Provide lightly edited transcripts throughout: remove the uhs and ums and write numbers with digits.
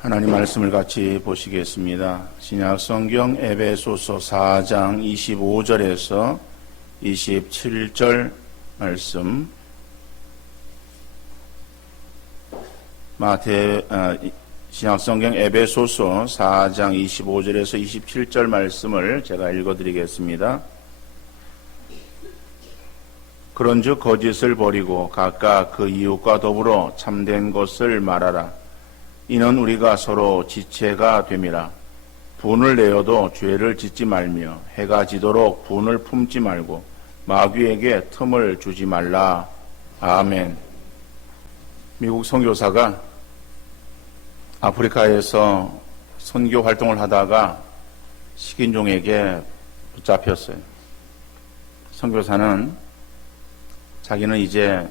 하나님 말씀을 같이 보시겠습니다. 신약 성경 에베소서 4장 25절에서 27절 말씀, 신약 성경 에베소서 4장 25절에서 27절 말씀을 제가 읽어드리겠습니다. 그런즉 거짓을 버리고 각각 그 이웃과 더불어 참된 것을 말하라. 이는 우리가 서로 지체가 됨이라. 분을 내어도 죄를 짓지 말며 해가 지도록 분을 품지 말고 마귀에게 틈을 주지 말라. 아멘. 미국 선교사가 아프리카에서 선교 활동을 하다가 식인종에게 붙잡혔어요. 선교사는 자기는 이제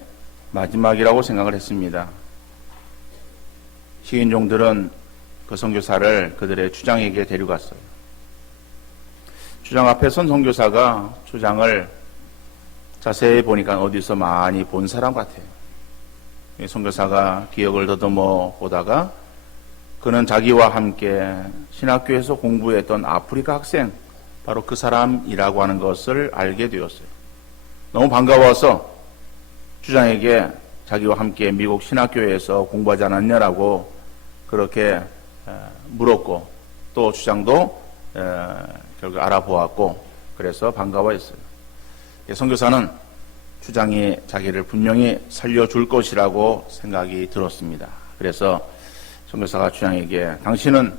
마지막이라고 생각을 했습니다. 식인종들은 그 선교사를 그들의 주장에게 데려갔어요. 주장 앞에 선 선교사가 주장을 자세히 보니까 어디서 많이 본 사람 같아요. 선교사가 기억을 더듬어 보다가 그는 자기와 함께 신학교에서 공부했던 아프리카 학생, 바로 그 사람이라고 하는 것을 알게 되었어요. 너무 반가워서 주장에게 자기와 함께 미국 신학교에서 공부하지 않았냐라고 그렇게 물었고, 또 주장도 결국 알아보았고, 그래서 반가워했어요. 선교사는 주장이 자기를 분명히 살려줄 것이라고 생각이 들었습니다. 그래서 선교사가 주장에게 당신은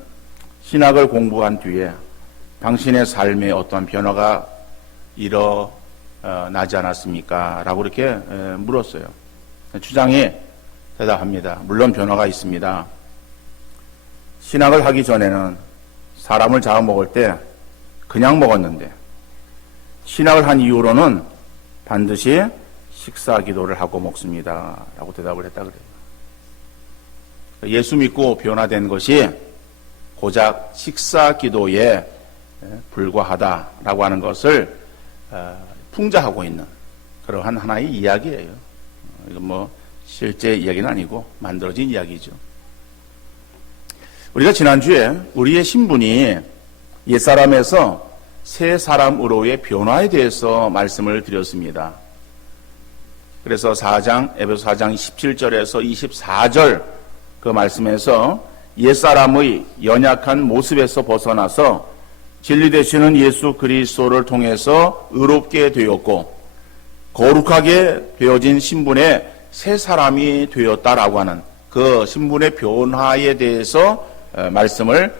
신학을 공부한 뒤에 당신의 삶에 어떠한 변화가 일어나지 않았습니까? 라고 이렇게 물었어요. 주장이 대답합니다. 물론 변화가 있습니다. 신학을 하기 전에는 사람을 잡아먹을 때 그냥 먹었는데, 신학을 한 이후로는 반드시 식사 기도를 하고 먹습니다. 라고 대답을 했다 그래요. 예수 믿고 변화된 것이 고작 식사 기도에 불과하다라고 하는 것을 풍자하고 있는 그러한 하나의 이야기예요. 이건 뭐 실제 이야기는 아니고 만들어진 이야기죠. 우리가 지난주에 우리의 신분이 옛사람에서 새 사람으로의 변화에 대해서 말씀을 드렸습니다. 그래서 에베소 4장 17절에서 24절 그 말씀에서 옛사람의 연약한 모습에서 벗어나서 진리 되시는 예수 그리스도를 통해서 의롭게 되었고 거룩하게 되어진 신분의 새 사람이 되었다라고 하는 그 신분의 변화에 대해서 말씀을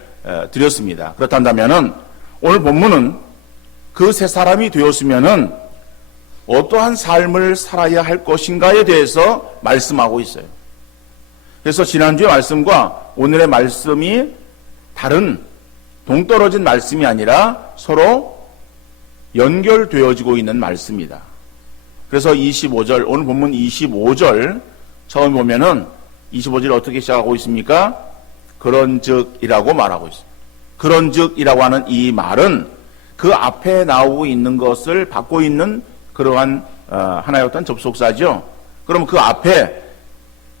드렸습니다. 그렇다면은 오늘 본문은 그 새 사람이 되었으면은 어떠한 삶을 살아야 할 것인가에 대해서 말씀하고 있어요. 그래서 지난주의 말씀과 오늘의 말씀이 다른 동떨어진 말씀이 아니라 서로 연결되어지고 있는 말씀이다. 그래서 25절, 오늘 본문 25절 처음 보면은 25절 어떻게 시작하고 있습니까? 그런즉이라고 말하고 있습니다. 그런즉이라고 하는 이 말은 그 앞에 나오고 있는 것을 받고 있는 그러한 하나의 어떤 접속사죠. 그럼 그 앞에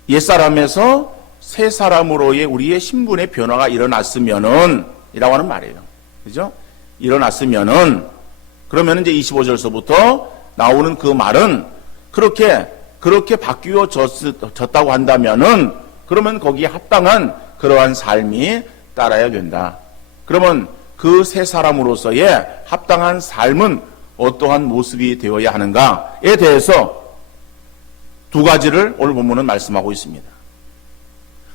옛사람에서 새 사람으로의 우리의 신분의 변화가 일어났으면은 이라고 하는 말이에요. 그죠? 일어났으면은 그러면 이제 25절서부터 나오는 그 말은 그렇게 바뀌어졌다고 한다면은 그러면 거기에 합당한 그러한 삶이 따라야 된다. 그러면 그 새 사람으로서의 합당한 삶은 어떠한 모습이 되어야 하는가에 대해서 두 가지를 오늘 본문은 말씀하고 있습니다.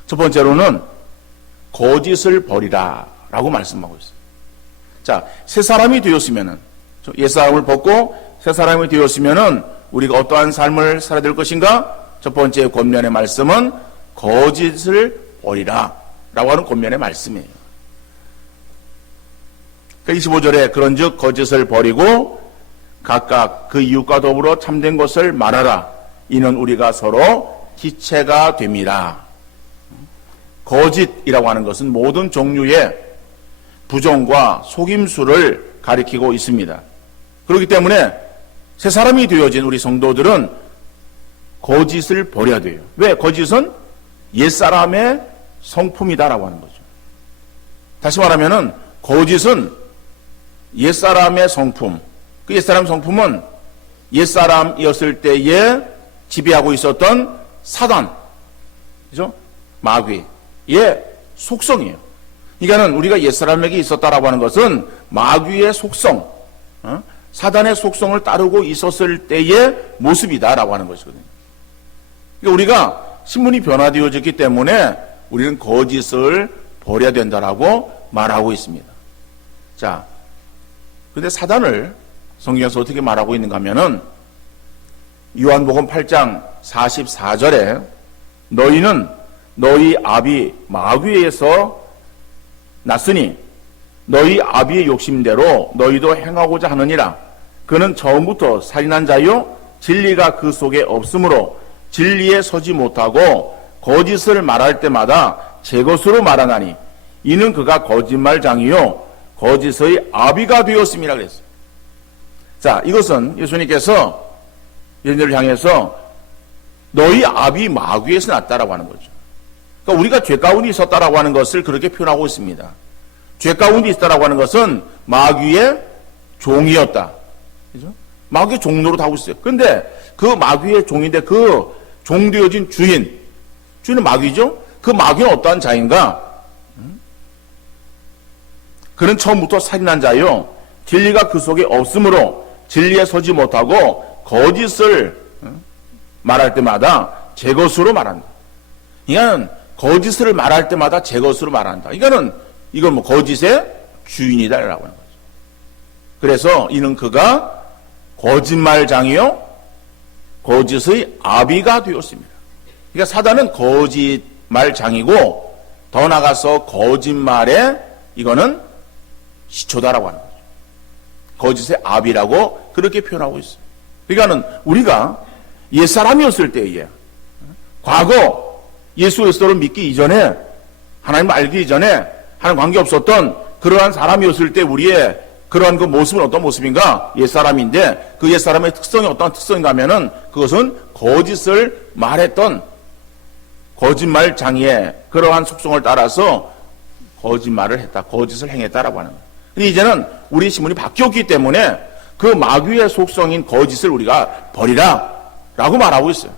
첫 번째로는 거짓을 버리라 라고 말씀하고 있어요. 자, 새 사람이 되었으면은, 옛 사람을 벗고 새 사람이 되었으면은 우리가 어떠한 삶을 살아야 될 것인가? 첫 번째 권면의 말씀은 거짓을 버리라 라고 하는 권면의 말씀이에요. 25절에 그런즉 거짓을 버리고 각각 그 이웃과 더불어 참된 것을 말하라. 이는 우리가 서로 지체가 됨이라. 거짓이라고 하는 것은 모든 종류의 부정과 속임수를 가리키고 있습니다. 그렇기 때문에 새 사람이 되어진 우리 성도들은 거짓을 버려야 돼요. 왜? 거짓은 옛사람의 성품이다라고 하는 거죠. 다시 말하면은 거짓은 옛사람의 성품, 그 옛사람 성품은 옛사람이었을 때에 지배하고 있었던 사단, 그죠? 마귀의 속성이에요. 그러니까는 우리가 옛사람에게 있었다라고 하는 것은 마귀의 속성, 사단의 속성을 따르고 있었을 때의 모습이다라고 하는 것이거든요. 그러니까 우리가 신분이 변화되어졌기 때문에 우리는 거짓을 버려야 된다라고 말하고 있습니다. 자, 근데 사단을 성경에서 어떻게 말하고 있는가 하면은 요한복음 8장 44절에 너희는 너희 아비 마귀에서 났으니 너희 아비의 욕심대로 너희도 행하고자 하느니라. 그는 처음부터 살인한 자요 진리가 그 속에 없으므로 진리에 서지 못하고 거짓을 말할 때마다 제 것으로 말하나니 이는 그가 거짓말장이요 거짓의 아비가 되었음이라 그랬어요. 자, 이것은 예수님께서 얘네들을 향해서 너희 아비 마귀에서 났다라고 하는 거죠. 그러니까 우리가 죄 가운데 있었다라고 하는 것을 그렇게 표현하고 있습니다. 죄 가운데 있었다라고 하는 것은 마귀의 종이었다. 그죠? 마귀의 종로로 하고 있어요. 근데 그 마귀의 종인데 그 종되어진 주인은 마귀죠? 그 마귀는 어떠한 자인가? 그는 처음부터 살인한 자요. 진리가 그 속에 없으므로 진리에 서지 못하고 거짓을 말할 때마다 제 것으로 말한다. 이거는 거짓을 말할 때마다 제 것으로 말한다. 이건 뭐 거짓의 주인이다라고 하는 거죠. 그래서 이는 그가 거짓말장이요 거짓의 아비가 되었습니다. 그러니까 사단은 거짓말장이고 더 나가서 거짓말의 이거는 시초다라고 하는 거죠. 거짓의 아비라고 그렇게 표현하고 있어요. 그러니까는 우리가 옛사람이었을 때에 과거 예수 그리스도를 믿기 이전에 하나님을 알기 이전에 하나님 관계 없었던 그러한 사람이었을 때 우리의 그러한 그 모습은 어떤 모습인가? 옛사람인데 그 옛사람의 특성이 어떤 특성인가 하면은 그것은 거짓을 말했던 거짓말 장애의 그러한 속성을 따라서 거짓말을 했다. 거짓을 행했다라고 하는 거예요. 근데 이제는 우리 신분이 바뀌었기 때문에 그 마귀의 속성인 거짓을 우리가 버리라 라고 말하고 있어요.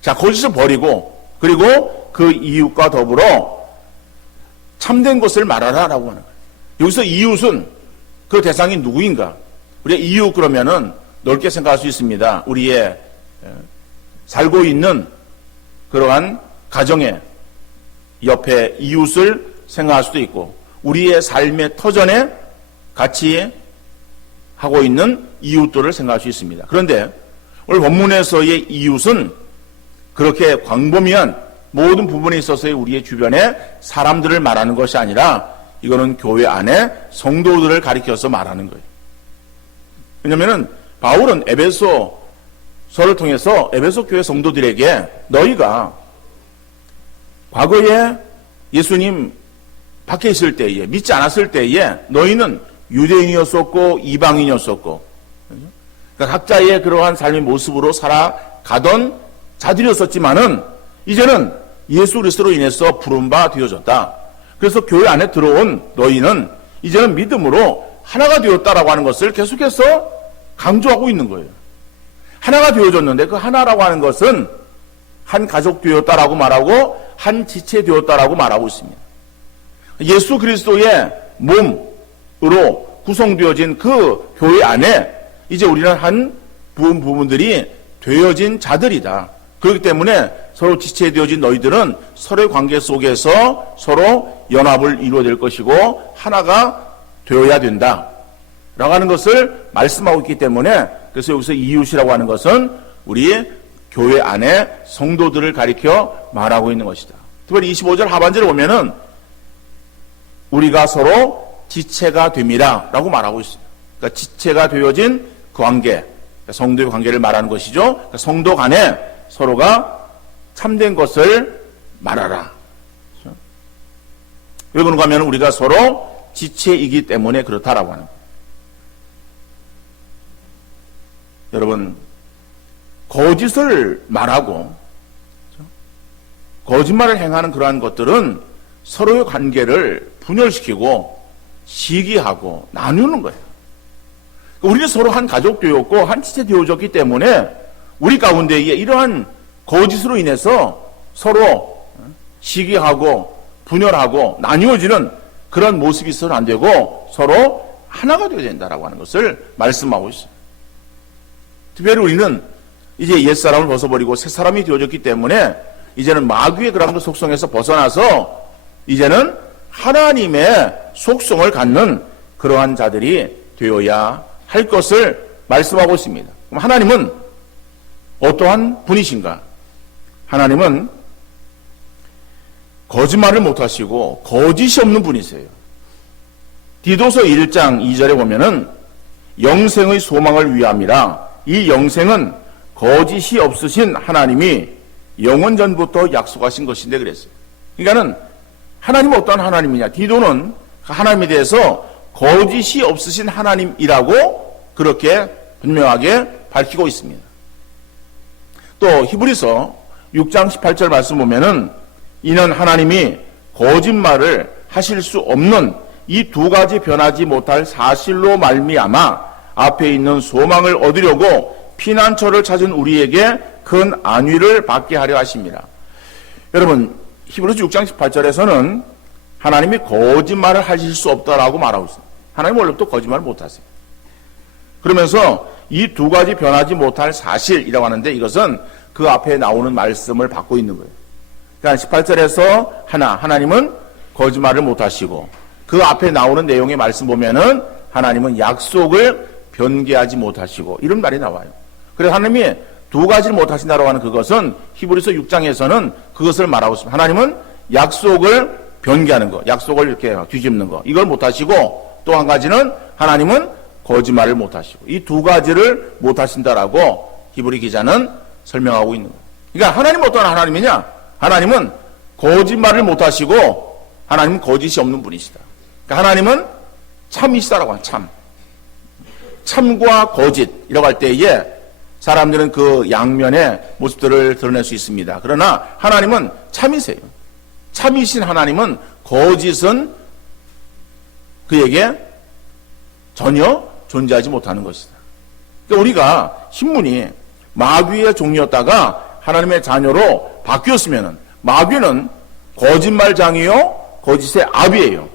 자, 거짓을 버리고 그리고 그 이웃과 더불어 참된 것을 말하라 라고 하는 거예요. 여기서 이웃은 그 대상이 누구인가? 우리가 이웃 그러면은 넓게 생각할 수 있습니다. 우리의 살고 있는 그러한 가정의 옆에 이웃을 생각할 수도 있고 우리의 삶의 터전에 같이 하고 있는 이웃들을 생각할 수 있습니다. 그런데 오늘 본문에서의 이웃은 그렇게 광범위한 모든 부분에 있어서의 우리의 주변의 사람들을 말하는 것이 아니라 이거는 교회 안에 성도들을 가리켜서 말하는 거예요. 왜냐하면 바울은 에베소서를 통해서 에베소 교회 성도들에게 너희가 과거에 예수님 밖에 있을 때에 믿지 않았을 때에 너희는 유대인이었었고 이방인이었었고 그러니까 각자의 그러한 삶의 모습으로 살아가던 자들이었었지만은 이제는 예수 그리스도로 인해서 부른 바 되어졌다. 그래서 교회 안에 들어온 너희는 이제는 믿음으로 하나가 되었다라고 하는 것을 계속해서 강조하고 있는 거예요. 하나가 되어졌는데 그 하나라고 하는 것은 한 가족 되었다라고 말하고 한 지체 되었다라고 말하고 있습니다. 예수 그리스도의 몸으로 구성되어진 그 교회 안에 이제 우리는 한 부분들이 되어진 자들이다. 그렇기 때문에 서로 지체되어진 너희들은 서로의 관계 속에서 서로 연합을 이루어야 될 것이고 하나가 되어야 된다. 라고 하는 것을 말씀하고 있기 때문에 그래서 여기서 이웃이라고 하는 것은 우리 교회 안에 성도들을 가리켜 말하고 있는 것이다. 특별히 25절 하반절에 보면은 우리가 서로 지체가 됨이라 라고 말하고 있습니다. 그러니까 지체가 되어진 관계, 성도의 관계를 말하는 것이죠. 그러니까 성도 간에 서로가 참된 것을 말하라. 그렇죠? 왜 그런가 하면 우리가 서로 지체이기 때문에 그렇다라고 하는 거예요. 여러분, 거짓을 말하고 거짓말을 행하는 그러한 것들은 서로의 관계를 분열시키고 시기하고 나누는 거예요. 우리는 서로 한 가족 되었고 한 지체 되어졌기 때문에 우리 가운데에 이러한 거짓으로 인해서 서로 시기하고 분열하고 나뉘어지는 그런 모습이 있어서는 안 되고 서로 하나가 되어야 된다라고 하는 것을 말씀하고 있어요. 특별히 우리는 이제 옛사람을 벗어버리고 새사람이 되어졌기 때문에 이제는 마귀의 그런 속성에서 벗어나서 이제는 하나님의 속성을 갖는 그러한 자들이 되어야 할 것을 말씀하고 있습니다. 그럼 하나님은 어떠한 분이신가? 하나님은 거짓말을 못하시고 거짓이 없는 분이세요. 디도서 1장 2절에 보면은 영생의 소망을 위함이라 이 영생은 거짓이 없으신 하나님이 영원 전부터 약속하신 것인데 그랬어요. 그러니까는 하나님은 어떠한 하나님이냐? 디도는 하나님에 대해서 거짓이 없으신 하나님이라고 그렇게 분명하게 밝히고 있습니다. 또 히브리서 6장 18절 말씀 보면은 이는 하나님이 거짓말을 하실 수 없는 이 두 가지 변하지 못할 사실로 말미암아 앞에 있는 소망을 얻으려고 피난처를 찾은 우리에게 큰 안위를 받게 하려 하십니다. 여러분 히브리서 6장 18절에서는 하나님이 거짓말을 하실 수 없다라고 말하고 있습니다. 하나님 원래부터 거짓말을 못하세요. 그러면서 이 두 가지 변하지 못할 사실이라고 하는데 이것은 그 앞에 나오는 말씀을 받고 있는 거예요. 그러니까 18절에서 하나님은 거짓말을 못하시고 그 앞에 나오는 내용의 말씀 보면은 하나님은 약속을 변개하지 못하시고 이런 말이 나와요. 그래서 하나님이 두 가지를 못하신다고 하는 그것은 히브리서 6장에서는 그것을 말하고 있습니다. 하나님은 약속을 변개하는 거, 약속을 이렇게 뒤집는 거 이걸 못하시고 또 한 가지는 하나님은 거짓말을 못하시고 이 두 가지를 못하신다라고 히브리 기자는 설명하고 있는 거예요. 그러니까 하나님은 어떤 하나님이냐? 하나님은 거짓말을 못하시고 하나님은 거짓이 없는 분이시다. 그러니까 하나님은 참이시다라고 하는 참과 거짓이라고 할 때에 사람들은 그 양면의 모습들을 드러낼 수 있습니다. 그러나 하나님은 참이세요. 참이신 하나님은 거짓은 그에게 전혀 존재하지 못하는 것이다. 그러니까 우리가 신문이 마귀의 종이었다가 하나님의 자녀로 바뀌었으면 마귀는 거짓말장이요 거짓의 아비예요.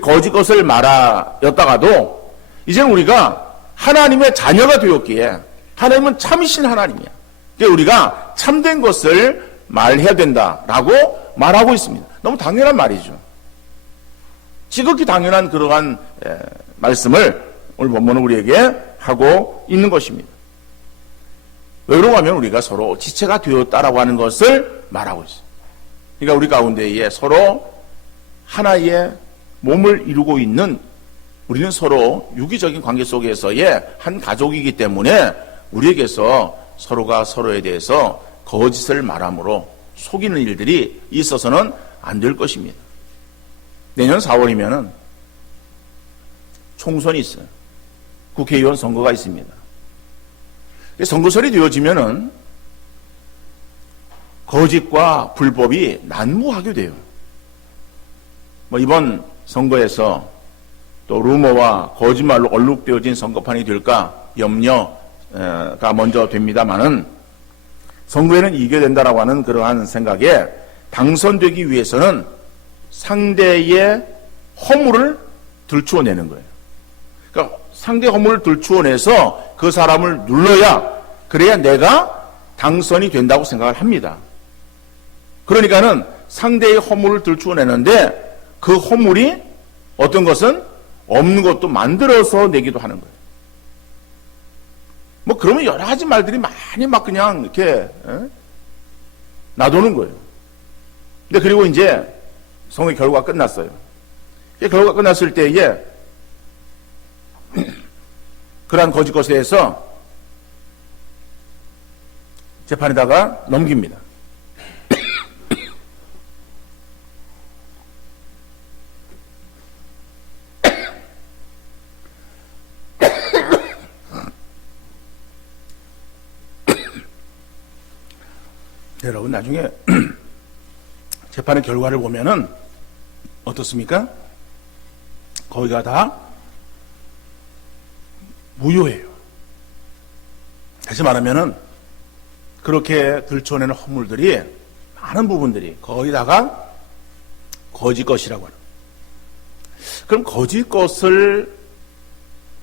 거짓 것을 말하였다가도 이제는 우리가 하나님의 자녀가 되었기에 하나님은 참이신 하나님이야. 그러니까 우리가 참된 것을 말해야 된다라고 말하고 있습니다. 너무 당연한 말이죠. 지극히 당연한 그러한 말씀을 오늘 본문은 우리에게 하고 있는 것입니다. 왜 그런가 하면 우리가 서로 지체가 되었다라고 하는 것을 말하고 있어요. 그러니까 우리 가운데에 서로 하나의 몸을 이루고 있는 우리는 서로 유기적인 관계 속에서의 한 가족이기 때문에 우리에게서 서로가 서로에 대해서 거짓을 말함으로 속이는 일들이 있어서는 안 될 것입니다. 내년 4월이면은 총선이 있어요. 국회의원 선거가 있습니다. 선거설이 되어지면은 거짓과 불법이 난무하게 돼요. 이번 선거에서 또 루머와 거짓말로 얼룩되어진 선거판이 될까 염려가 먼저 됩니다만은 선거에는 이겨야 된다라고 하는 그러한 생각에 당선되기 위해서는 상대의 허물을 들추어내는 거예요. 그러니까 상대 허물을 들추어내서 그 사람을 눌러야 그래야 내가 당선이 된다고 생각을 합니다. 그러니까는 상대의 허물을 들추어내는데 그 허물이 어떤 것은 없는 것도 만들어서 내기도 하는 거예요. 그러면 여러 가지 말들이 많이 막 그냥 이렇게 놔두는 거예요. 근데 그리고 이제 선거 결과가 끝났어요. 결과가 끝났을 때에 그러한 거짓 것에 대해서 재판에다가 넘깁니다. 여러분 나중에 재판의 결과를 보면은 어떻습니까? 거기가 다 무효예요. 다시 말하면은 그렇게 들춰내는 허물들이 많은 부분들이 거기다가 거짓 것이라고 하는. 그럼 거짓 것을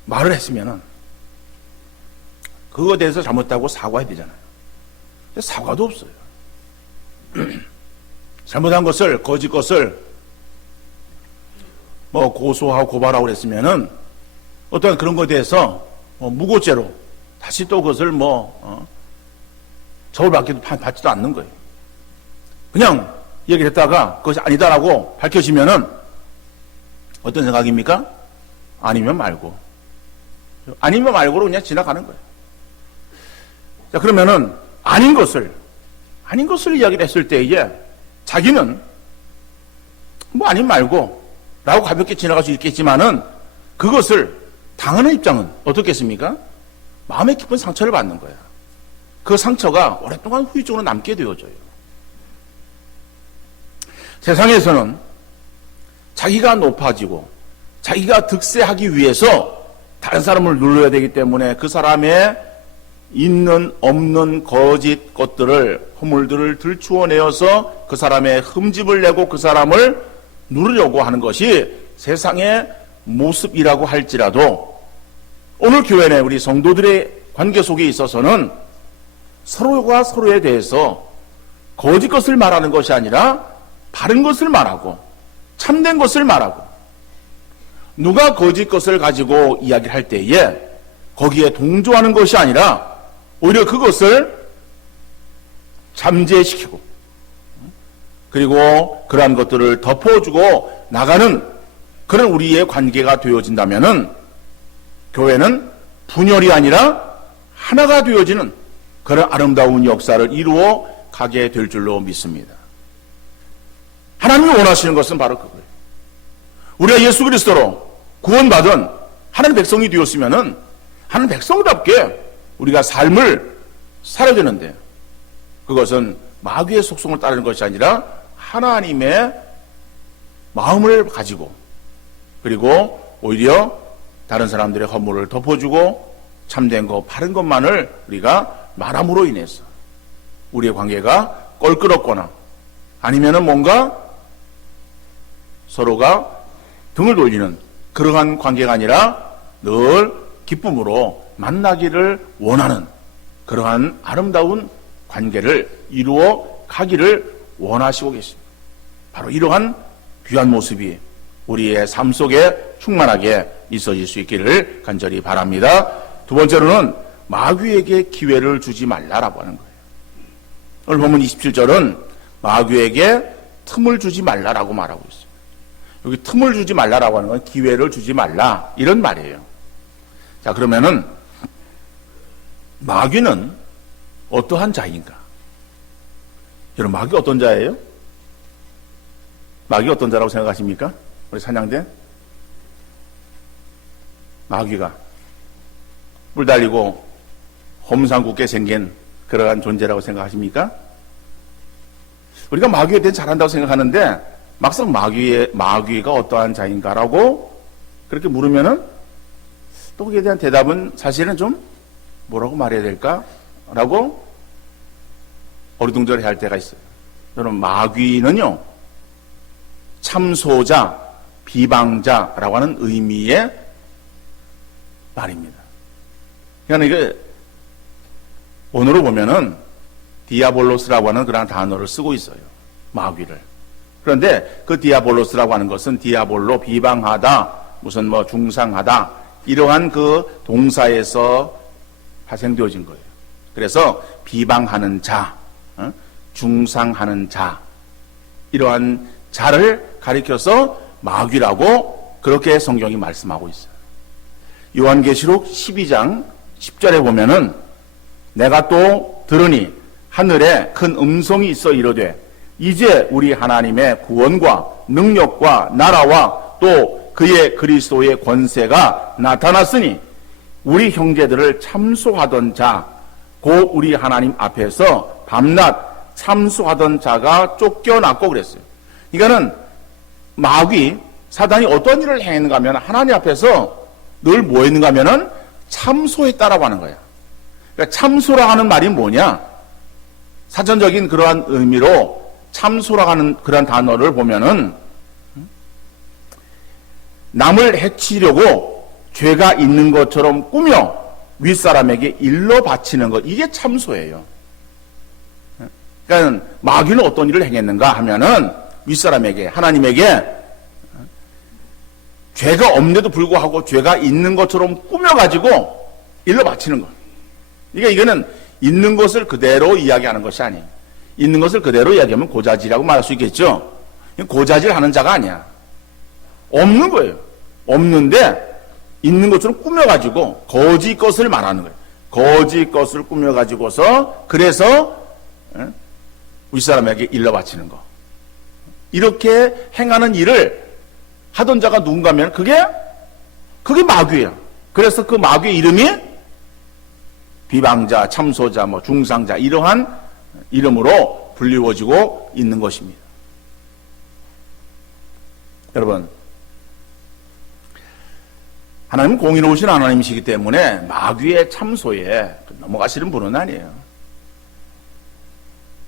말을 했으면은 그거에 대해서 잘못했다고 사과해야 되잖아요. 근데 사과도 없어요. 잘못한 것을, 거짓 것을 뭐 고소하고 고발하고 그랬으면은 어떤 그런 것에 대해서 무고죄로 다시 또 그것을 처벌받지도 않는 거예요. 그냥 얘기를 했다가 그것이 아니다라고 밝혀지면은 어떤 생각입니까? 아니면 말고. 아니면 말고로 그냥 지나가는 거예요. 자, 그러면은 아닌 것을 이야기를 했을 때에 자기는 뭐 아닌 말고 라고 가볍게 지나갈 수 있겠지만은 그것을 당하는 입장은 어떻겠습니까? 마음의 깊은 상처를 받는 거야. 그 상처가 오랫동안 후유증으로 남게 되어져요. 세상에서는 자기가 높아지고 자기가 득세하기 위해서 다른 사람을 눌러야 되기 때문에 그 사람의 있는 없는 거짓 것들을, 허물들을 들추어내어서 그 사람의 흠집을 내고 그 사람을 누르려고 하는 것이 세상의 모습이라고 할지라도 오늘 교회 내 우리 성도들의 관계 속에 있어서는 서로가 서로에 대해서 거짓 것을 말하는 것이 아니라 바른 것을 말하고 참된 것을 말하고, 누가 거짓 것을 가지고 이야기를 할 때에 거기에 동조하는 것이 아니라 오히려 그것을 잠재시키고 그리고 그러한 것들을 덮어주고 나가는 그런 우리의 관계가 되어진다면은 교회는 분열이 아니라 하나가 되어지는 그런 아름다운 역사를 이루어 가게 될 줄로 믿습니다. 하나님이 원하시는 것은 바로 그거예요. 우리가 예수 그리스도로 구원받은 하나님 백성이 되었으면은 하나님 백성답게 우리가 삶을 살아야 되는데 그것은 마귀의 속성을 따르는 것이 아니라 하나님의 마음을 가지고 그리고 오히려 다른 사람들의 허물을 덮어주고 참된 것, 바른 것만을 우리가 말함으로 인해서 우리의 관계가 껄끄럽거나 아니면은 뭔가 서로가 등을 돌리는 그러한 관계가 아니라 늘 기쁨으로 만나기를 원하는 그러한 아름다운 관계를 이루어 가기를 원하시고 계십니다. 바로 이러한 귀한 모습이 우리의 삶 속에 충만하게 있어질 수 있기를 간절히 바랍니다. 두 번째로는 마귀에게 기회를 주지 말라라고 하는 거예요. 오늘 본문 27절은 마귀에게 틈을 주지 말라라고 말하고 있어요. 여기 틈을 주지 말라라고 하는 건 기회를 주지 말라 이런 말이에요. 자, 그러면은 마귀는 어떠한 자인가? 여러분, 마귀 어떤 자예요? 마귀 어떤 자라고 생각하십니까? 우리 찬양대? 마귀가 뿔 달리고 험상궂게 생긴 그러한 존재라고 생각하십니까? 우리가 마귀에 대해 잘한다고 생각하는데 막상 마귀가 어떠한 자인가라고 그렇게 물으면은 또 거기에 대한 대답은 사실은 좀 뭐라고 말해야 될까? 라고 어리둥절해 할 때가 있어요. 여러분, 마귀는요, 참소자, 비방자라고 하는 의미의 말입니다. 그러니까 이게 원어로 보면은 디아볼로스라고 하는 그런 단어를 쓰고 있어요. 마귀를. 그런데 그 디아볼로스라고 하는 것은 디아볼로 비방하다, 무슨 뭐 중상하다, 이러한 그 동사에서 파생되어진 거예요. 그래서 비방하는 자, 중상하는 자, 이러한 자를 가리켜서 마귀라고 그렇게 성경이 말씀하고 있어요. 요한계시록 12장 10절에 보면은 내가 또 들으니 하늘에 큰 음성이 있어 이르되 이제 우리 하나님의 구원과 능력과 나라와 또 그의 그리스도의 권세가 나타났으니 우리 형제들을 참소하던 자 곧 우리 하나님 앞에서 밤낮 참소하던 자가 쫓겨났고 그랬어요. 그러니까는 마귀, 사단이 어떤 일을 행했는가 하면 하나님 앞에서 늘 뭐 했는가 하면은 참소했다라고 하는 거야. 그러니까 참소라 하는 말이 뭐냐? 사전적인 그러한 의미로 참소라 하는 그러한 단어를 보면은 남을 해치려고 죄가 있는 것처럼 꾸며 윗사람에게 일러 바치는 것, 이게 참소예요. 그러니까 마귀는 어떤 일을 행했는가 하면은 윗사람에게, 하나님에게 죄가 없는데도 불구하고 죄가 있는 것처럼 꾸며가지고 일러 바치는 것. 그러니까 이거는 있는 것을 그대로 이야기하는 것이 아니에요. 있는 것을 그대로 이야기하면 고자질이라고 말할 수 있겠죠. 고자질 하는 자가 아니야. 없는 거예요. 없는데 있는 것처럼 꾸며가지고 거짓 것을 말하는 거예요. 거짓 것을 꾸며가지고서 그래서 윗사람에게 일러 바치는 거. 이렇게 행하는 일을 하던 자가 누군가면 그게 마귀예요. 그래서 그 마귀의 이름이 비방자, 참소자, 중상자 이러한 이름으로 불리워지고 있는 것입니다. 여러분, 하나님은 공의로우신 하나님이시기 때문에 마귀의 참소에 넘어가시는 분은 아니에요.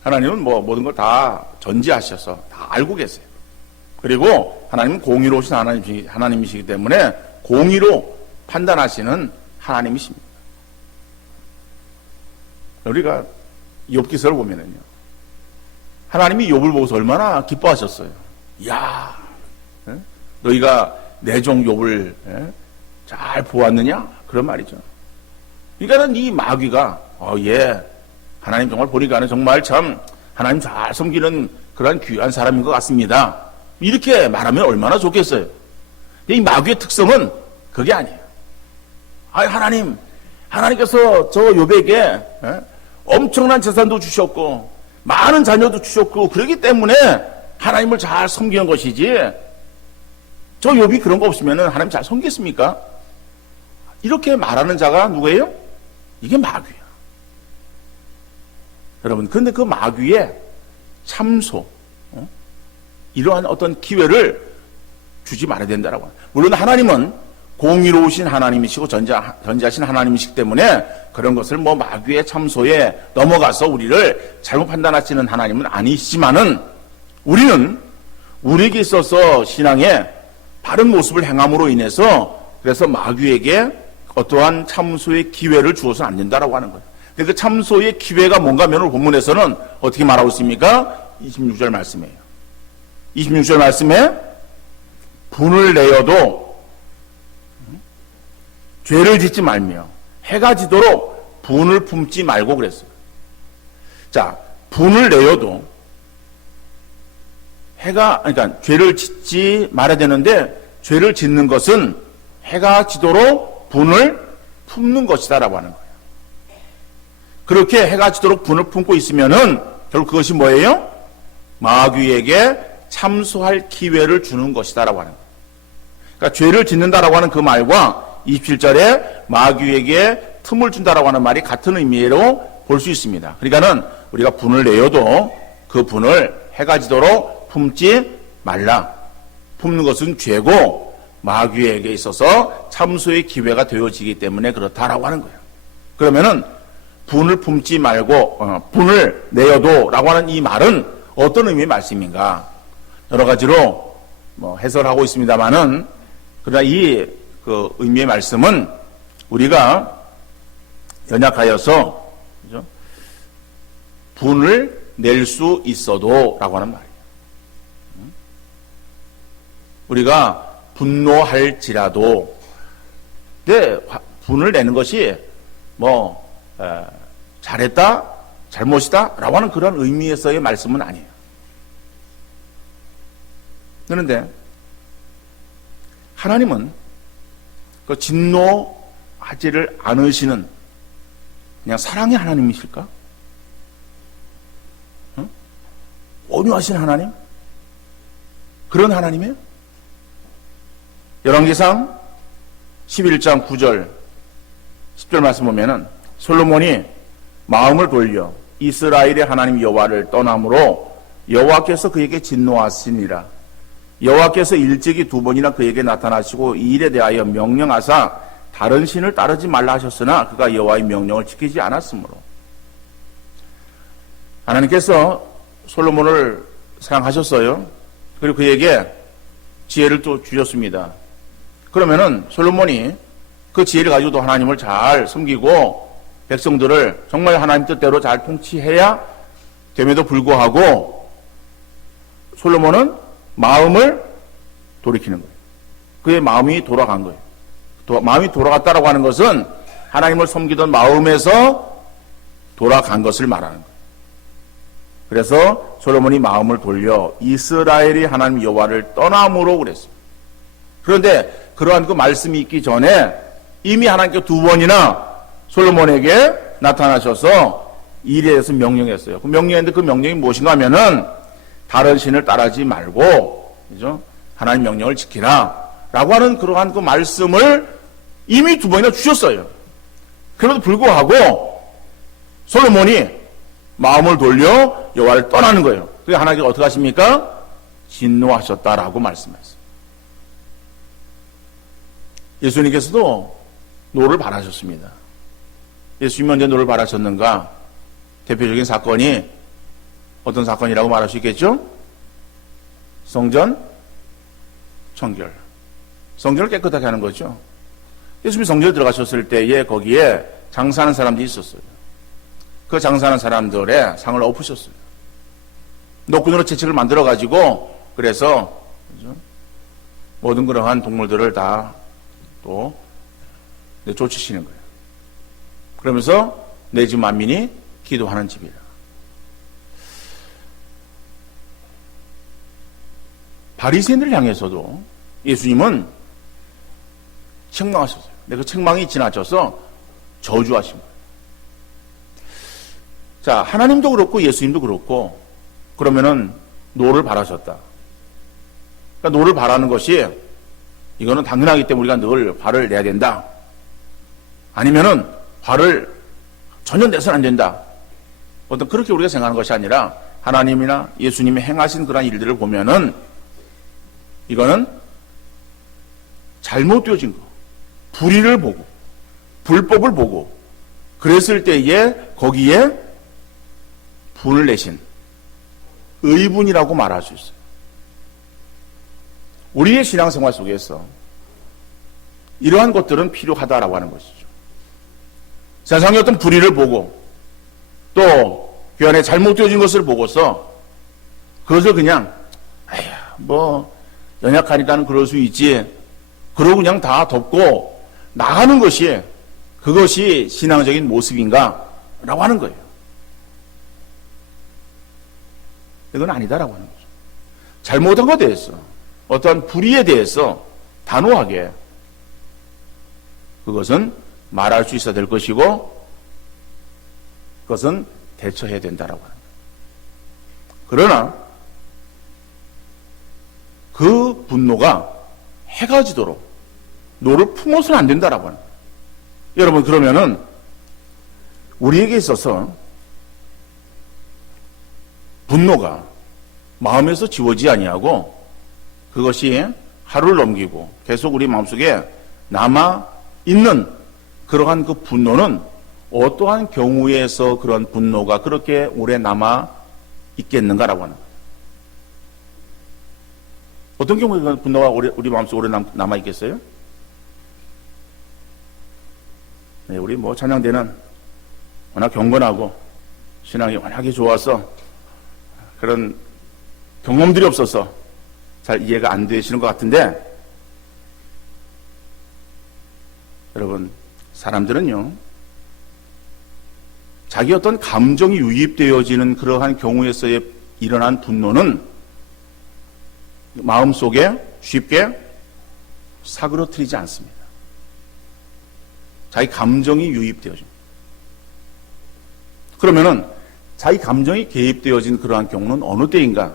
하나님은 모든 걸 다 전지하셔서 다 알고 계세요. 그리고 하나님은 공의로우신 하나님이시기 때문에 공의로 판단하시는 하나님이십니다. 우리가 욥기서를 보면은요, 하나님이 욥을 보고서 얼마나 기뻐하셨어요. 이야, 너희가 내 종 욥을 잘 보았느냐? 그런 말이죠. 그러니까는 이 마귀가 하나님 정말 보니까는 정말 참 하나님 잘 섬기는 그런 귀한 사람인 것 같습니다. 이렇게 말하면 얼마나 좋겠어요. 근데 이 마귀의 특성은 그게 아니에요. 하나님께서 저 욥에게 엄청난 재산도 주셨고 많은 자녀도 주셨고 그렇기 때문에 하나님을 잘 섬기는 것이지, 저 욥이 그런 거 없으면 하나님 잘 섬기겠습니까? 이렇게 말하는 자가 누구예요? 이게 마귀야. 여러분, 근데 그 마귀의 참소, 이러한 어떤 기회를 주지 말아야 된다라고. 물론 하나님은 공의로우신 하나님이시고 전지하신 하나님이시기 때문에 그런 것을 마귀의 참소에 넘어가서 우리를 잘못 판단하시는 하나님은 아니시지만은, 우리는 우리에게 있어서 신앙의 바른 모습을 행함으로 인해서 그래서 마귀에게 어떠한 참소의 기회를 주어서는 안 된다라고 하는 거예요. 그 참소의 기회가 뭔가 하면 본문에서는 어떻게 말하고 있습니까? 26절 말씀이에요. 26절 말씀에 분을 내어도 죄를 짓지 말며 해가 지도록 분을 품지 말고 그랬어요. 자, 분을 내어도 그러니까 죄를 짓지 말아야 되는데, 죄를 짓는 것은 해가 지도록 분을 품는 것이다라고 하는 거예요. 그렇게 해가 지도록 분을 품고 있으면은 결국 그것이 뭐예요? 마귀에게 참소할 기회를 주는 것이다라고 하는 거예요. 그러니까 죄를 짓는다라고 하는 그 말과 27절에 마귀에게 틈을 준다라고 하는 말이 같은 의미로 볼 수 있습니다. 그러니까는 우리가 분을 내어도 그 분을 해가 지도록 품지 말라. 품는 것은 죄고 마귀에게 있어서 참소의 기회가 되어지기 때문에 그렇다라고 하는 거예요. 그러면은 분을 품지 말고 분을 내어도 라고 하는 이 말은 어떤 의미의 말씀인가? 여러 가지로 해설하고 있습니다만은, 그러나 이 그 의미의 말씀은 우리가 연약하여서 분을 낼 수 있어도 라고 하는 말이에요. 우리가 분노할지라도, 근데 분을 내는 것이 잘했다, 잘못이다 라고 하는 그런 의미에서의 말씀은 아니에요. 그런데 하나님은 그 진노하지를 않으시는 그냥 사랑의 하나님이실까? 온유하신 하나님? 그런 하나님이에요? 열왕기상 11장 9절 10절 말씀 보면은 솔로몬이 마음을 돌려 이스라엘의 하나님 여호와를 떠남으로 여호와께서 그에게 진노하시니라. 여호와께서 일찍이 2번이나 그에게 나타나시고 이 일에 대하여 명령하사 다른 신을 따르지 말라 하셨으나 그가 여호와의 명령을 지키지 않았으므로. 하나님께서 솔로몬을 사랑하셨어요. 그리고 그에게 지혜를 또 주셨습니다. 그러면은 솔로몬이 그 지혜를 가지고도 하나님을 잘 섬기고 백성들을 정말 하나님 뜻대로 잘 통치해야 됨에도 불구하고 솔로몬은 마음을 돌이키는 거예요. 그의 마음이 돌아간 거예요. 마음이 돌아갔다라고 하는 것은 하나님을 섬기던 마음에서 돌아간 것을 말하는 거예요. 그래서 솔로몬이 마음을 돌려 이스라엘이 하나님 여호와를 떠남으로 그랬어요. 그런데 그러한 그 말씀이 있기 전에 이미 하나님께 2번이나 솔로몬에게 나타나셔서 이 일에 대해서 명령했어요. 그 명령했는데 그 명령이 무엇인가 하면은 다른 신을 따르지 말고, 그죠? 하나님 명령을 지키라. 라고 하는 그러한 그 말씀을 이미 2번이나 주셨어요. 그럼에도 불구하고 솔로몬이 마음을 돌려 여호와를 떠나는 거예요. 그게 하나님께서 어떻게 하십니까? 진노하셨다라고 말씀했어요. 예수님께서도 노를 바라셨습니다. 예수님이 언제 노를 바라셨는가? 대표적인 사건이 어떤 사건이라고 말할 수 있겠죠? 성전 청결. 성전을 깨끗하게 하는 거죠. 예수님이 성전에 들어가셨을 때에 거기에 장사하는 사람들이 있었어요. 그 장사하는 사람들의 상을 엎으셨어요. 노끈으로 채찍을 만들어가지고, 그래서, 그죠? 모든 그러한 동물들을 다 또 쫓으시는 거예요. 그러면서 내 집 만민이 기도하는 집이라. 바리새인들을 향해서도 예수님은 책망하셨어요. 근데 그 책망이 지나쳐서 저주하신 거예요. 자, 하나님도 그렇고 예수님도 그렇고 그러면은 노를 바라셨다. 그러니까 노를 바라는 것이 이거는 당연하기 때문에 우리가 늘 화를 내야 된다. 아니면은 화를 전혀 내서는 안 된다. 어떤 그렇게 우리가 생각하는 것이 아니라 하나님이나 예수님이 행하신 그런 일들을 보면은 이거는 잘못되어진 거, 불의를 보고 불법을 보고 그랬을 때에 거기에 분을 내신 의분이라고 말할 수 있어요. 우리의 신앙생활 속에서 이러한 것들은 필요하다라고 하는 것이죠. 세상의 어떤 불의를 보고 또 그 안에 잘못되어진 것을 보고서 그것을 그냥 뭐 연약하니까는 그럴 수 있지 그러고 그냥 다 덮고 나가는 것이 그것이 신앙적인 모습인가? 라고 하는 거예요. 이건 아니다라고 하는 거죠. 잘못한 것에 대해서 어떠한 불의에 대해서 단호하게 그것은 말할 수 있어야 될 것이고 그것은 대처해야 된다라고 하는 거예요. 그러나 그 분노가 해가 지도록 노를 품어서는 안 된다라고 하는 거예요. 여러분 그러면은 우리에게 있어서 분노가 마음에서 지워지지 아니하고 그것이 하루를 넘기고 계속 우리 마음속에 남아있는 그러한 그 분노는 어떠한 경우에서 그런 분노가 그렇게 오래 남아있겠는가라고 하는 거예요. 어떤 경우에 그런 분노가 우리 마음속에 오래 남아있겠어요? 네, 우리 뭐 찬양대는 워낙 경건하고 신앙이 워낙에 좋아서 그런 경험들이 없어서 잘 이해가 안 되시는 것 같은데 여러분 사람들은요 자기 어떤 감정이 유입되어지는 그러한 경우에서의 일어난 분노는 마음속에 쉽게 사그러뜨리지 않습니다. 자기 감정이 유입되어집니다. 그러면은 자기 감정이 개입되어진 그러한 경우는 어느 때인가?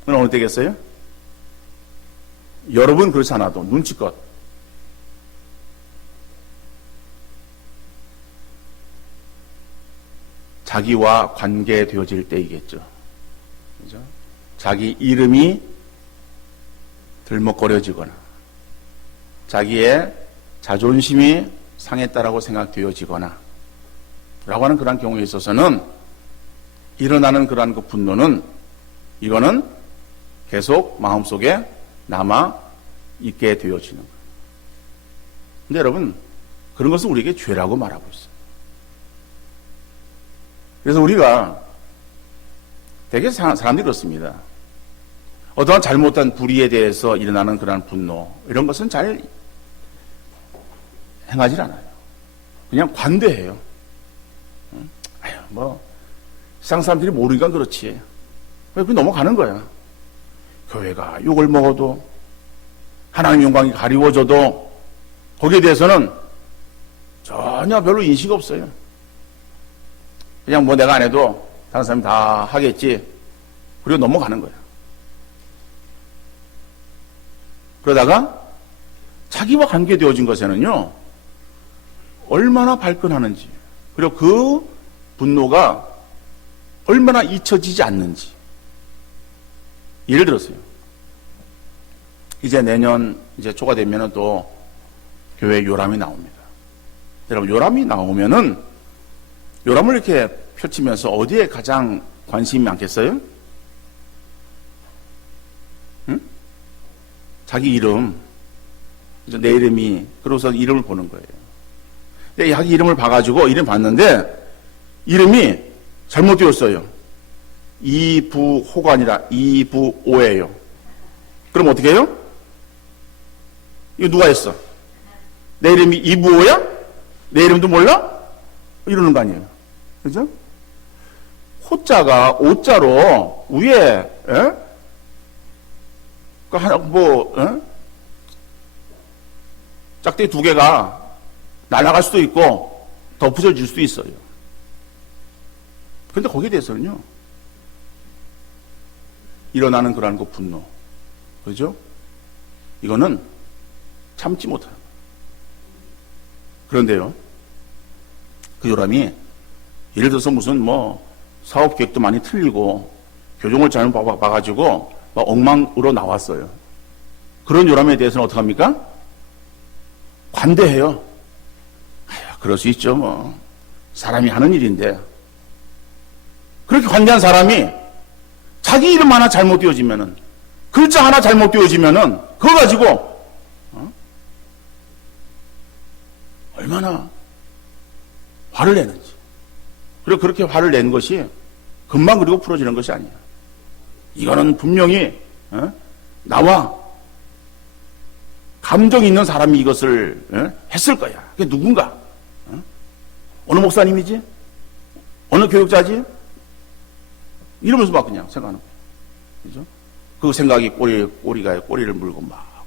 그건 어느 때겠어요? 여러분 그렇지 않아도 눈치껏 자기와 관계되어질 때이겠죠. 그죠? 자기 이름이 들먹거려지거나 자기의 자존심이 상했다라고 생각되어지거나 라고 하는 그런 경우에 있어서는 일어나는 그러한 그 분노는 이거는 계속 마음속에 남아 있게 되어지는 거예요. 근데 여러분, 그런 것은 우리에게 죄라고 말하고 있어요. 그래서 우리가 되게 사람들이 그렇습니다. 어떠한 잘못한 불의에 대해서 일어나는 그러한 분노, 이런 것은 잘 행하지 않아요. 그냥 관대해요. 아유, 세상 사람들이 모르니까 그렇지. 그렇게 넘어가는 거야. 교회가 욕을 먹어도, 하나님 영광이 가리워져도, 거기에 대해서는 전혀 별로 인식이 없어요. 그냥 내가 안 해도 다른 사람이 다 하겠지. 그리고 넘어가는 거야. 그러다가 자기와 관계되어진 것에는요, 얼마나 발끈하는지, 그리고 그 분노가 얼마나 잊혀지지 않는지. 예를 들었어요. 이제 내년 초가 되면은 또 교회 요람이 나옵니다. 여러분, 요람이 나오면은 요람을 이렇게 펼치면서 어디에 가장 관심이 많겠어요? 응? 자기 이름. 내 이름이, 그러고서 이름을 보는 거예요. 근데 자기 이름을 봐가지고 이름 봤는데 이름이 잘못 되었어요. 이부호가 아니라 이부오예요. 그럼 어떻게 해요? 이거 누가 했어? 내 이름이 이부오야? 내 이름도 몰라? 이러는 거 아니에요. 그죠? 호자가 오자로 위에, 짝대기 두 개가 날아갈 수도 있고 덮어질 수도 있어요. 그런데 거기에 대해서는요, 일어나는 그러한 그 분노, 그죠? 이거는 참지 못해요. 그런데요, 그 요람이 예를 들어서 무슨 사업 계획도 많이 틀리고 교정을 잘못 봐가지고 막 엉망으로 나왔어요. 그런 요람에 대해서는 어떡합니까? 관대해요. 그럴 수 있죠, 사람이 하는 일인데. 그렇게 관대한 사람이 자기 이름 하나 잘못 띄워지면은, 글자 하나 잘못 띄워지면은, 그거 가지고, 얼마나 화를 내는지. 그리고 그렇게 화를 낸 것이 금방 그리고 풀어지는 것이 아니야. 이거는 분명히, 나와 감정 있는 사람이 이것을 했을 거야. 그게 누군가? 어느 목사님이지? 어느 교육자지? 이러면서 막 그냥 생각하는 거예요. 그죠? 그 생각이 꼬리를 물고 막.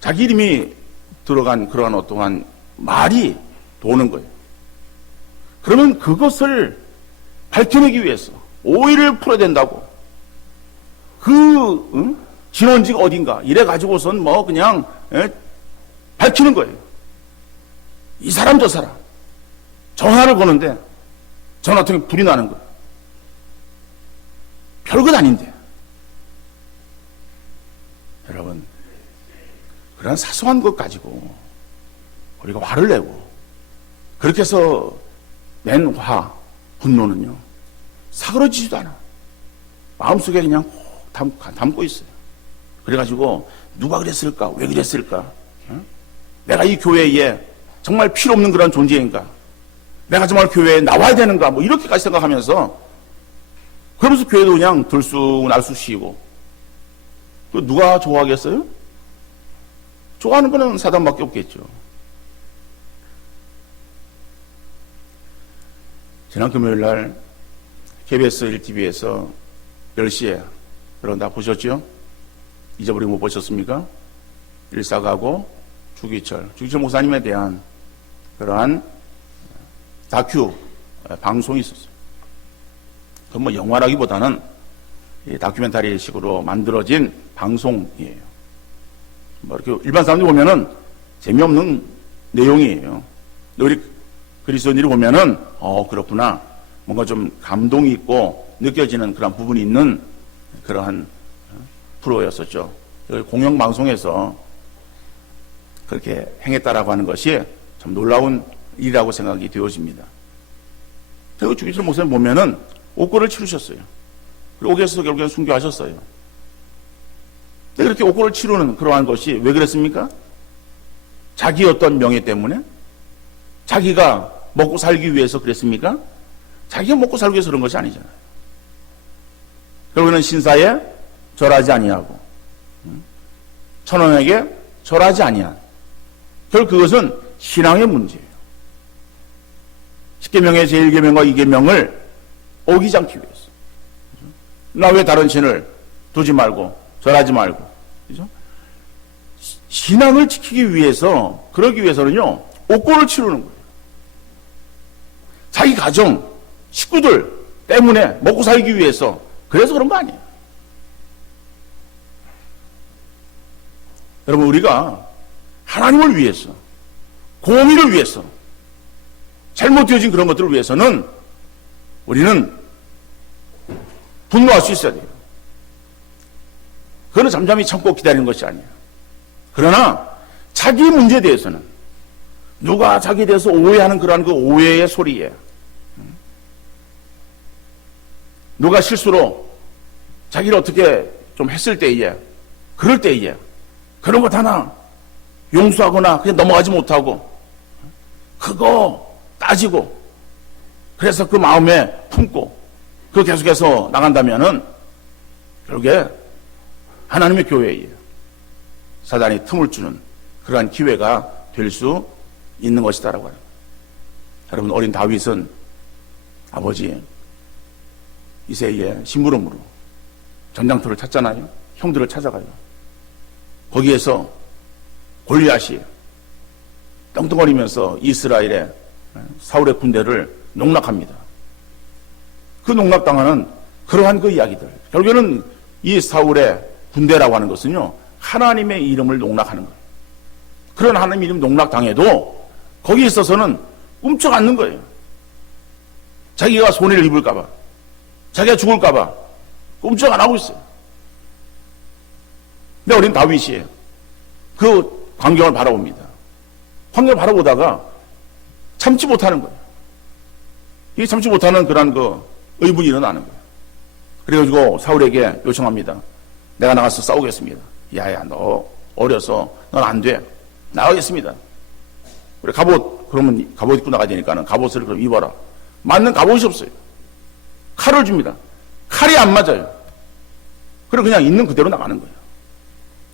자기 이름이 들어간 그러한 어떠한 말이 도는 거예요. 그러면 그것을 밝혀내기 위해서 오해를 풀어야 된다고. 진원지가 어딘가 이래 가지고선 그냥 밝히는 거예요. 이 사람 저 사람 전화를 거는데 전화 통해 불이 나는 거예요. 별것 아닌데. 여러분, 그런 사소한 것 가지고 우리가 화를 내고 그렇게 해서 낸 분노는요, 사그러지지도 않아. 마음속에 그냥 담고 있어요. 그래가지고 누가 그랬을까? 왜 그랬을까? 내가 이 교회에 정말 필요 없는 그런 존재인가? 내가 정말 교회에 나와야 되는가? 이렇게까지 생각하면서, 그러면서 교회도 그냥 들쑥날쑥 쉬고. 누가 좋아하겠어요? 좋아하는 거는 사단밖에 없겠죠. 지난 금요일 날 KBS 1TV에서 10시에 여러분 다 보셨죠? 잊어버리고 못 보셨습니까? 일사가고 주기철 목사님에 대한 그러한 다큐 방송이 있었어요. 그건 영화라기보다는 다큐멘터리 식으로 만들어진 방송이에요. 이렇게 일반 사람들이 보면은 재미없는 내용이에요. 우리 그리스도인들이 보면은 그렇구나, 뭔가 좀 감동이 있고 느껴지는 그런 부분이 있는 그러한 프로였었죠. 공영방송에서 그렇게 행했다라고 하는 것이 참 놀라운 일이라고 생각이 되어집니다. 그리고 주기철 목사님 보면은 옥고를 치르셨어요. 그리고 옥에서 결국엔 순교하셨어요. 근데 그렇게 옥고를 치르는 그러한 것이 왜 그랬습니까? 자기 어떤 명예 때문에? 자기가 먹고 살기 위해서 그랬습니까? 자기가 먹고 살기 위해서 그런 것이 아니잖아요. 결국에는 신사에 절하지 아니하고 천원에게 절하지 아니한, 결국 그것은 신앙의 문제예요. 10계명의 제1계명과 2계명을 어기지 않기 위해서. 나 왜 다른 신을 두지 말고 절하지 말고, 그죠? 신앙을 지키기 위해서, 그러기 위해서는요, 옥고를 치르는 거예요. 자기 가정, 식구들 때문에 먹고 살기 위해서, 그래서 그런 거 아니에요. 여러분, 우리가 하나님을 위해서, 공의를 위해서, 잘못되어진 그런 것들을 위해서는 우리는 분노할 수 있어야 돼요. 그거는 잠잠히 참고 기다리는 것이 아니에요. 그러나 자기 문제에 대해서는, 누가 자기에 대해서 오해하는 그러한 그 오해의 소리에, 누가 실수로 자기를 어떻게 좀 했을 때에, 그럴 때에 그런 것 하나 용서하거나 그냥 넘어가지 못하고 그거 따지고, 그래서 그 마음에 품고 그 계속해서 나간다면은 결국에 하나님의 교회에 사단이 틈을 주는 그러한 기회가 될 수 있는 것이다라고 합니다. 여러분, 어린 다윗은 아버지 이새의 심부름으로 전장터를 찾잖아요. 형들을 찾아가요. 거기에서 골리앗이 떵떵거리면서 이스라엘의 사울의 군대를 농락합니다. 그 농락당하는 그러한 그 이야기들, 결국에는 이 사울의 군대라고 하는 것은요, 하나님의 이름을 농락하는 거예요. 그런 하나님의 이름 농락당해도 거기에 있어서는 꿈쩍 않는 거예요. 자기가 손해를 입을까봐, 자기가 죽을까봐 꿈쩍 안 하고 있어요. 근데 어린 다윗이 그 광경을 바라봅니다. 광경을 바라보다가 참지 못하는 거예요. 이게 참지 못하는 그런 그 의분이 일어나는 거예요. 그래가지고 사울에게 요청합니다. 내가 나가서 싸우겠습니다. 야야, 너 어려서 넌 안 돼. 나가겠습니다. 그래, 갑옷, 그러면 갑옷 입고 나가야 되니까는 갑옷을 그럼 입어라. 맞는 갑옷이 없어요. 칼을 줍니다. 칼이 안 맞아요. 그럼 그냥 있는 그대로 나가는 거예요.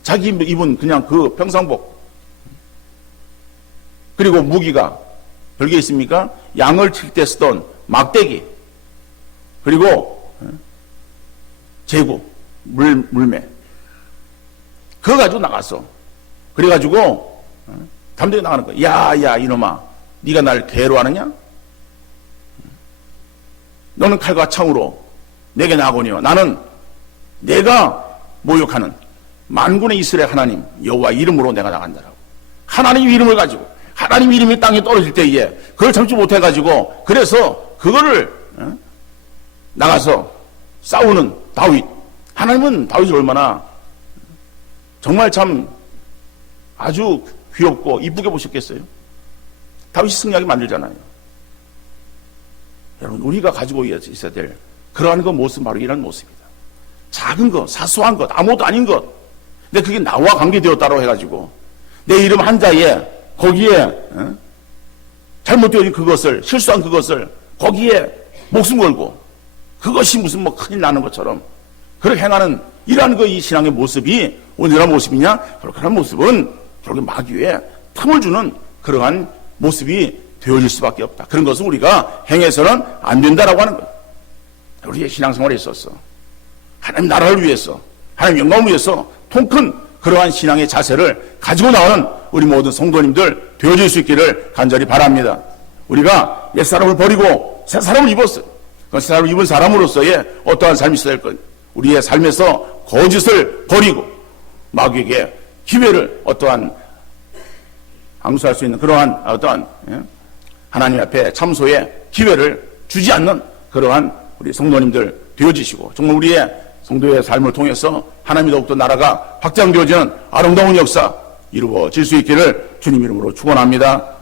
자기 입은 그냥 그 평상복. 그리고 무기가 별게 있습니까? 양을 칠 때 쓰던 막대기, 그리고 제구, 물매, 그거 가지고 나갔어. 그래가지고 담대히 나가는 거야. 야야 이놈아, 네가 날 괴로워하느냐? 너는 칼과 창으로 내게 나아오니와 나는 내가 모욕하는 만군의 이스라엘 하나님 여호와 이름으로 내가 나간다라고. 하나님 이름을 가지고, 하나님 이름이 땅에 떨어질 때에 그걸 참지 못해가지고, 그래서 그거를 나가서 싸우는 다윗. 하나님은 다윗을 얼마나 정말 참 아주 귀엽고 이쁘게 보셨겠어요? 다윗이 승리하게 만들잖아요. 여러분, 우리가 가지고 있어야 될 그러한 그 모습은 바로 이런 모습이다. 작은 것, 사소한 것, 아무것도 아닌 것, 근데 그게 나와 관계되었다고 해가지고 내 이름 한자에 거기에 잘못되어진 그것을, 실수한 그것을 거기에 목숨 걸고 그것이 무슨 뭐 큰일 나는 것처럼 그렇게 행하는 이러한 그 이 신앙의 모습이 오늘의 모습이냐? 그런 모습은 결국 마귀에 틈을 주는 그러한 모습이 되어질 수밖에 없다. 그런 것은 우리가 행해서는 안 된다라고 하는 거예요. 우리의 신앙생활에 있어서 하나님 나라를 위해서, 하나님 영광을 위해서 통큰 그러한 신앙의 자세를 가지고 나오는 우리 모든 성도님들 되어질 수 있기를 간절히 바랍니다. 우리가 옛사람을 버리고 새 사람을 입었어요. 그 새 사람을 입은 사람으로서의 어떠한 삶이 있어야 될 것. 우리의 삶에서 거짓을 버리고 마귀에게 기회를 어떠한 항수할 수 있는 그러한 어떠한 하나님 앞에 참소의 기회를 주지 않는 그러한 우리 성도님들 되어지시고 정말 우리의 성도의 삶을 통해서 하나님이 더욱더 나라가 확장되어지는 아름다운 역사 이루어질 수 있기를 주님 이름으로 축원합니다.